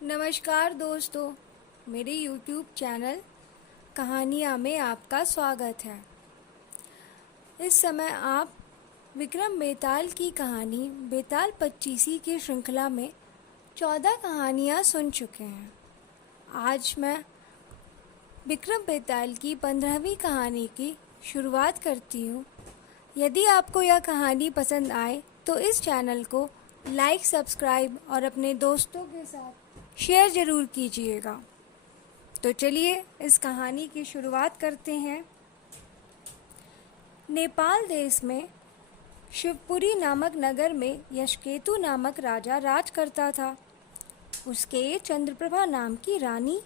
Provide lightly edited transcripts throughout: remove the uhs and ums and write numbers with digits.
नमस्कार दोस्तों, मेरे YouTube चैनल कहानियाँ में आपका स्वागत है। इस समय आप विक्रम बेताल की कहानी बेताल पच्चीसी की श्रृंखला में 14 कहानियाँ सुन चुके हैं। आज मैं विक्रम बेताल की 15वीं कहानी की शुरुआत करती हूँ। यदि आपको यह कहानी पसंद आए तो इस चैनल को लाइक, सब्सक्राइब और अपने दोस्तों के साथ शेयर ज़रूर कीजिएगा। तो चलिए इस कहानी की शुरुआत करते हैं। नेपाल देश में शिवपुरी नामक नगर में यशकेतु नामक राजा राज करता था। उसके चंद्रप्रभा नाम की रानी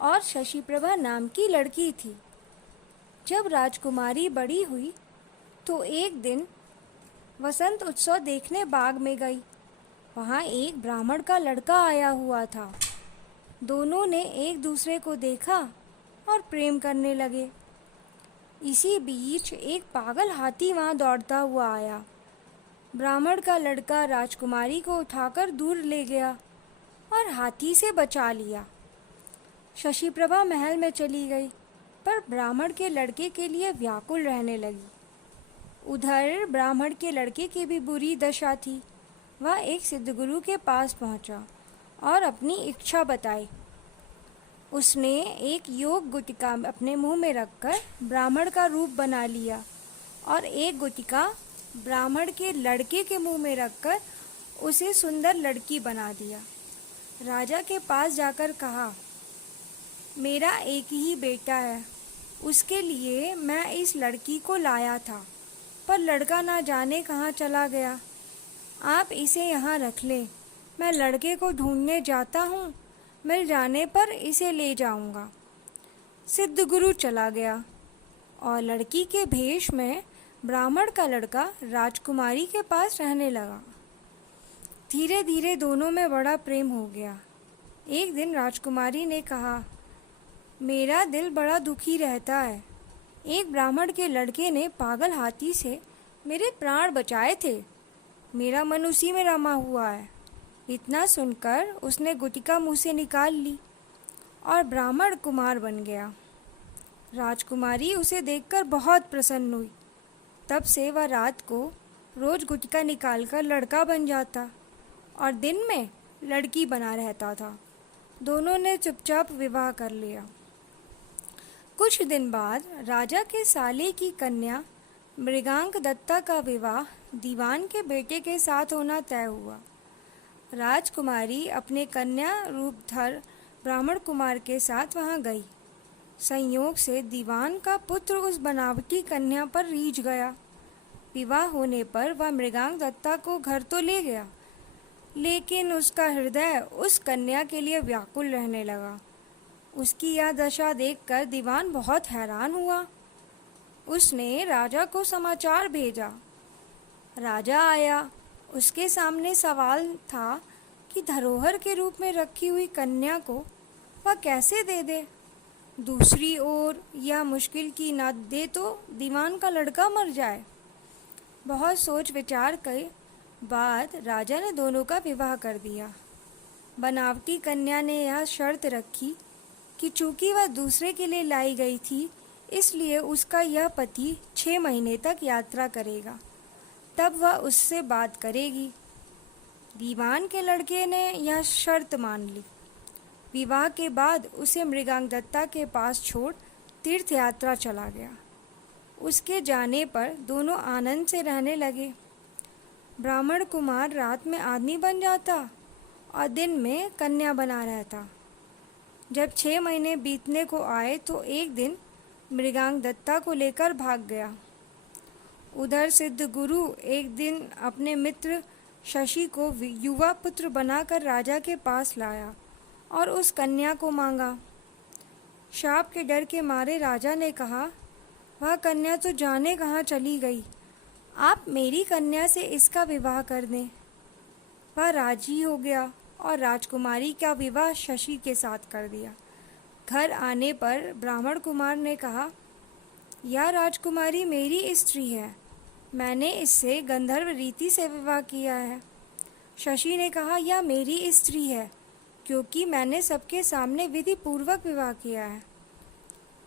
और शशिप्रभा नाम की लड़की थी। जब राजकुमारी बड़ी हुई तो एक दिन वसंत उत्सव देखने बाग में गई। वहाँ एक ब्राह्मण का लड़का आया हुआ था। दोनों ने एक दूसरे को देखा और प्रेम करने लगे। इसी बीच एक पागल हाथी वहाँ दौड़ता हुआ आया। ब्राह्मण का लड़का राजकुमारी को उठाकर दूर ले गया और हाथी से बचा लिया। शशिप्रभा महल में चली गई, पर ब्राह्मण के लड़के के लिए व्याकुल रहने लगी। उधर ब्राह्मण के लड़के की भी बुरी दशा थी। वह एक सिद्धगुरु के पास पहुंचा और अपनी इच्छा बताई। उसने एक योग गुटिका अपने मुंह में रखकर ब्राह्मण का रूप बना लिया और एक गुटिका ब्राह्मण के लड़के के मुंह में रखकर उसे सुंदर लड़की बना दिया। राजा के पास जाकर कहा, मेरा एक ही बेटा है, उसके लिए मैं इस लड़की को लाया था, पर लड़का ना जाने कहाँ चला गया। आप इसे यहाँ रख लें, मैं लड़के को ढूंढने जाता हूँ, मिल जाने पर इसे ले जाऊँगा। सिद्धगुरु चला गया और लड़की के भेष में ब्राह्मण का लड़का राजकुमारी के पास रहने लगा। धीरे धीरे दोनों में बड़ा प्रेम हो गया। एक दिन राजकुमारी ने कहा, मेरा दिल बड़ा दुखी रहता है। एक ब्राह्मण के लड़के ने पागल हाथी से मेरे प्राण बचाए थे। मेरा मन उसी में रमा हुआ है। इतना सुनकर उसने गुटिका मुंह से निकाल ली और ब्राह्मण कुमार बन गया। राजकुमारी उसे देखकर बहुत प्रसन्न हुई। तब से वह रात को रोज गुटिका निकालकर लड़का बन जाता और दिन में लड़की बना रहता था। दोनों ने चुपचाप विवाह कर लिया। कुछ दिन बाद राजा के साले की कन्या मृगांक दत्ता का विवाह दीवान के बेटे के साथ होना तय हुआ। राजकुमारी अपने कन्या रूपधर ब्राह्मण कुमार के साथ वहां गई। संयोग से दीवान का पुत्र उस बनावटी कन्या पर रीझ गया। विवाह होने पर वह मृगांक दत्ता को घर तो ले गया, लेकिन उसका हृदय उस कन्या के लिए व्याकुल रहने लगा। उसकी यह दशा देखकर दीवान बहुत हैरान हुआ। उसने राजा को समाचार भेजा। राजा आया। उसके सामने सवाल था कि धरोहर के रूप में रखी हुई कन्या को वह कैसे दे दे। दूसरी ओर यह मुश्किल की न दे तो दीवान का लड़का मर जाए। बहुत सोच विचार के बाद राजा ने दोनों का विवाह कर दिया। बनावटी कन्या ने यह शर्त रखी कि चूंकि वह दूसरे के लिए लाई गई थी, इसलिए उसका यह पति 6 महीने तक यात्रा करेगा, तब वह उससे बात करेगी। दीवान के लड़के ने यह शर्त मान ली। विवाह के बाद उसे मृगांक दत्ता के पास छोड़ तीर्थ यात्रा चला गया। उसके जाने पर दोनों आनंद से रहने लगे। ब्राह्मण कुमार रात में आदमी बन जाता और दिन में कन्या बना रहता। जब 6 महीने बीतने को आए तो एक दिन मृगांक दत्ता को लेकर भाग गया। उधर सिद्धगुरु एक दिन अपने मित्र शशि को युवा पुत्र बनाकर राजा के पास लाया और उस कन्या को मांगा। शाप के डर के मारे राजा ने कहा, वह कन्या तो जाने कहाँ चली गई, आप मेरी कन्या से इसका विवाह कर दें। वह राजी हो गया और राजकुमारी का विवाह शशि के साथ कर दिया। घर आने पर ब्राह्मण कुमार ने कहा, यह राजकुमारी मेरी स्त्री है, मैंने इससे गंधर्व रीति से विवाह किया है। शशि ने कहा, यह मेरी स्त्री है, क्योंकि मैंने सबके सामने विधि पूर्वक विवाह किया है।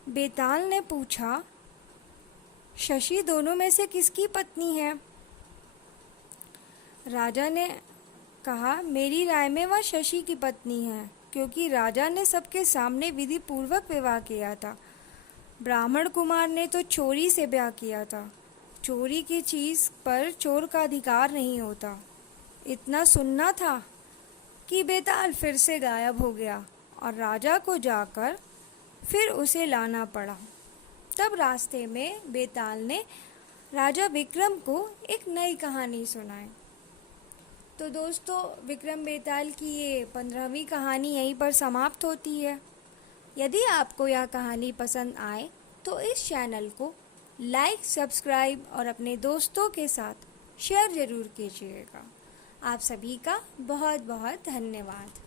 बेताल ने पूछा, शशि दोनों में से किसकी पत्नी है? राजा ने कहा, मेरी राय में वह शशि की पत्नी है, क्योंकि राजा ने सबके सामने विधि पूर्वक विवाह किया था। ब्राह्मण कुमार ने तो चोरी से ब्याह किया था। चोरी की चीज पर चोर का अधिकार नहीं होता। इतना सुनना था कि बेताल फिर से गायब हो गया और राजा को जाकर फिर उसे लाना पड़ा। तब रास्ते में बेताल ने राजा विक्रम को एक नई कहानी सुनाई। तो दोस्तों, विक्रम बेताल की ये 15वीं कहानी यहीं पर समाप्त होती है। यदि आपको यह कहानी पसंद आए तो इस चैनल को लाइक, सब्सक्राइब और अपने दोस्तों के साथ शेयर ज़रूर कीजिएगा। आप सभी का बहुत बहुत धन्यवाद।